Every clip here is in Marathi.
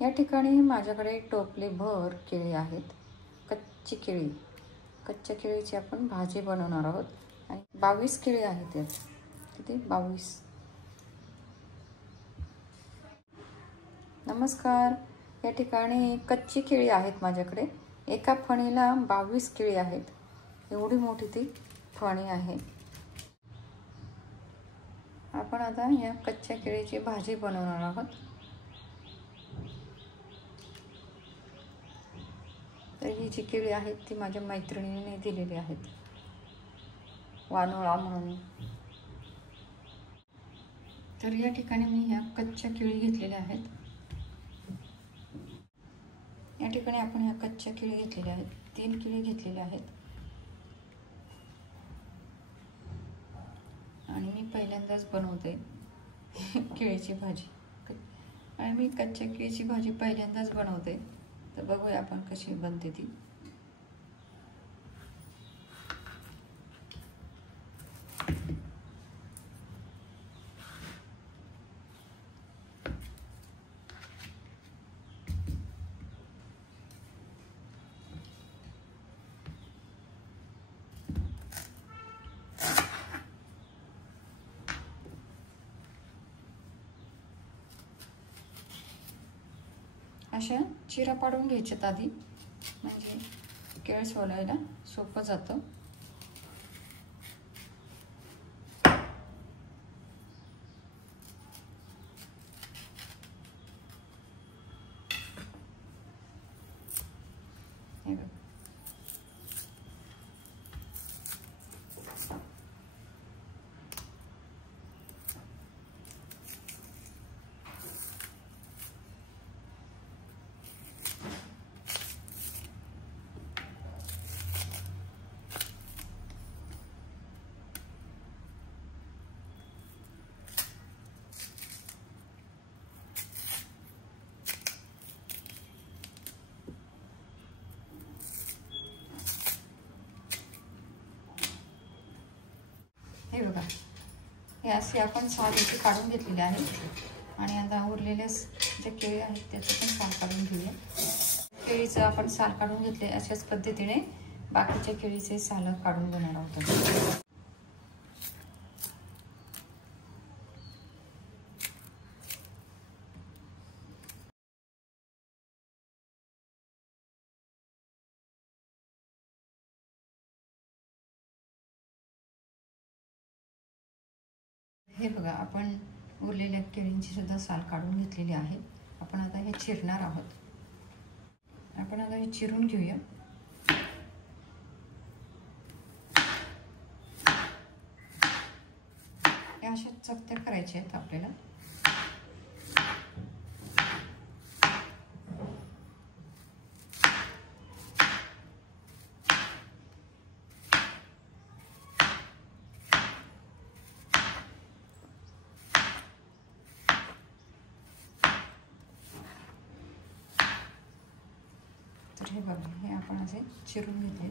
या ठिकाणी माझ्याकडे टोपली भर केळी आहेत, कच्ची केळी. कच्च्या केळीची आपण भाजी बनवणार आहोत आणि 22 केळी आहेत यात. किती? 22. नमस्कार. या ठिकाणी कच्ची केळी आहेत माझ्याकडे. एका फणीला 22 केळी आहेत. एवढी मोठी ती फणी आहे. आपण आता या कच्च्या केळीची भाजी बनवणार आहोत. तर ही जी केळी आहेत ती माझ्या मैत्रिणीने दिलेली आहेत, वानोळा म्हणून. तर या ठिकाणी मी ह्या कच्च्या केळी घेतलेल्या आहेत. या ठिकाणी आपण ह्या कच्च्या केळी घेतलेल्या आहेत. 3 केळी घेतलेल्या आहेत आणि मी पहिल्यांदाच बनवते केळीची भाजी. आणि मी कच्च्या केळीची भाजी पहिल्यांदाच बनवते. तर बघूया आपण कशी बनते ती. अशा चिरा पाडून घ्यायच्यात आधी, म्हणजे केळ सोलायला सोपं जातं. हे बघ. हे बघा, हे असे आपण साल इथे काढून घेतलेले आहेत आणि आता उरलेल्या ज्या केळी आहेत त्याचं पण साल काढून घेऊया. केळीचं आपण साल काढून घेतले. अशाच पद्धतीने बाकीच्या केळीचे साल काढून घेणार आहोत. हे बघा, आपण उरलेल्या केळींची सुद्धा साल काढून घेतलेली आहे. आपण आता हे चिरणार आहोत. आपण आता हे चिरून घेऊया. या अशा चकत्या करायच्या आहेत आपल्याला. तर हे बघा, हे आपण असे चिरून घेतले.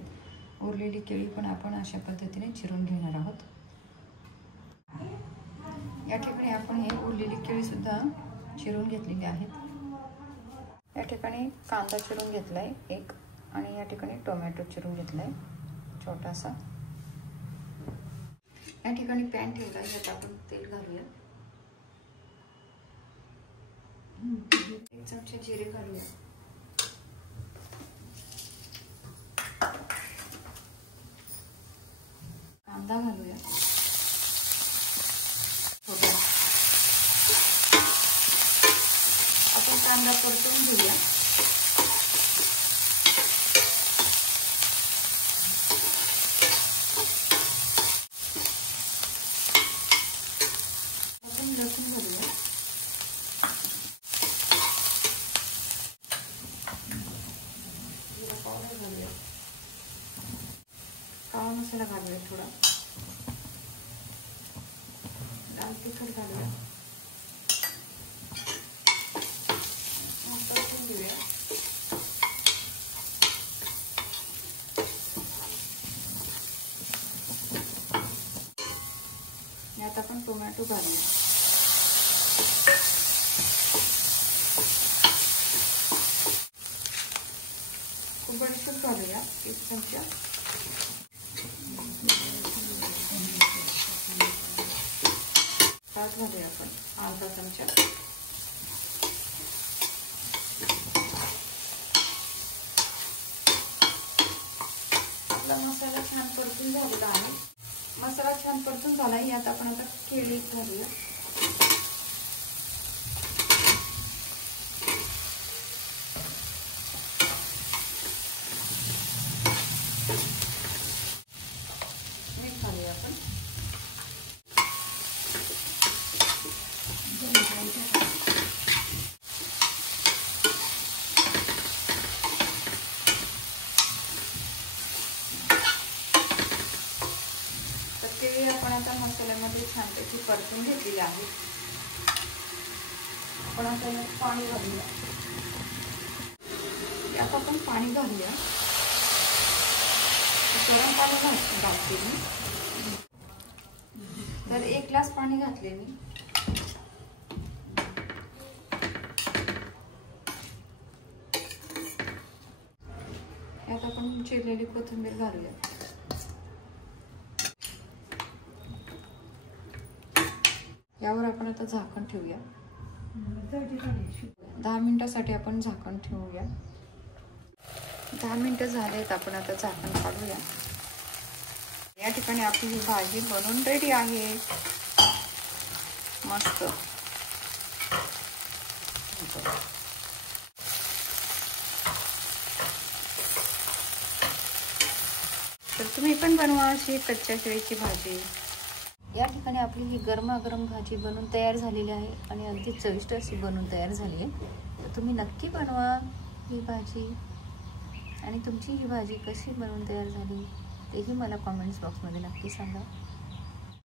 उरलेली केळी पण आपण अशा पद्धतीने चिरून घेणार आहोत. या ठिकाणी आपण हे उरलेली केळी सुद्धा चिरून घेतलेली आहेत. या ठिकाणी कांदा चिरून घेतलाय एक, आणि या ठिकाणी टोमॅटो चिरून घेतलाय छोटासा. या ठिकाणी पॅन ठेवला आहे, यात आपण तेल घालूया. 1 चमचा जिरे घालूया. कांदा घालूया. आपण कांदा परतून घेऊया. आपण लसूण घालूया. जिरा पावडर घालूया. काळा मसाला घालूया थोडा. लाल तिखट घालूया. परतून घेऊया. यात आपण टोमॅटो घालूया. बडीशेप घालूया 1 चमचा. ताक घालूया आपण अर्धा चमचा. आपला मसाला छान परतून झालेला आहे. मसाला छान परतून झाला. यात आपण आता केळी घालूया. मीठ घालूया आपण. केळी आपण आता मसाल्यामध्ये छानपैकी परतून घेतलेली आहे. आपण आता यात पाणी घालूया. यात आपण पाणी घालूया. गरम पाणी घालते मी. तर 1 ग्लास पाणी घातले मी. यात आपण चिरलेली कोथिंबीर घालूया. यावर आपण आता झाकण ठेवूया. 10 मिनिटासाठी आपण झाकण ठेवूया. 10 मिनिटं झालेत. आपण आता झाकण काढूया. या ठिकाणी आपली ही भाजी बनवून रेडी आहे. मस्त. तर तुम्ही पण बनवा अशी कच्च्या केळीची भाजी. या ठिकाणी आपली ही गरमागरम भाजी बनवून तयार झालेली आहे आणि अगदी चविष्ट अशी बनवून तयार झाली आहे. तर तुम्ही नक्की बनवा ही भाजी आणि तुमची ही भाजी कशी बनवून तयार झाली तेही मला कॉमेंट्स बॉक्समध्ये नक्की सांगा.